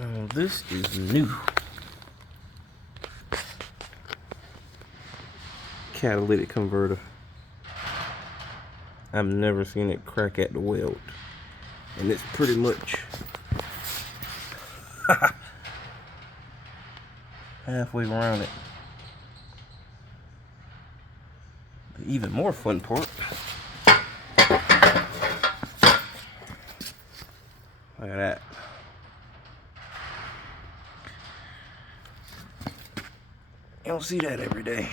This is new. Catalytic converter. I've never seen it crack at the weld. And it's pretty much halfway around it. The even more fun part, look at that. You don't see that every day.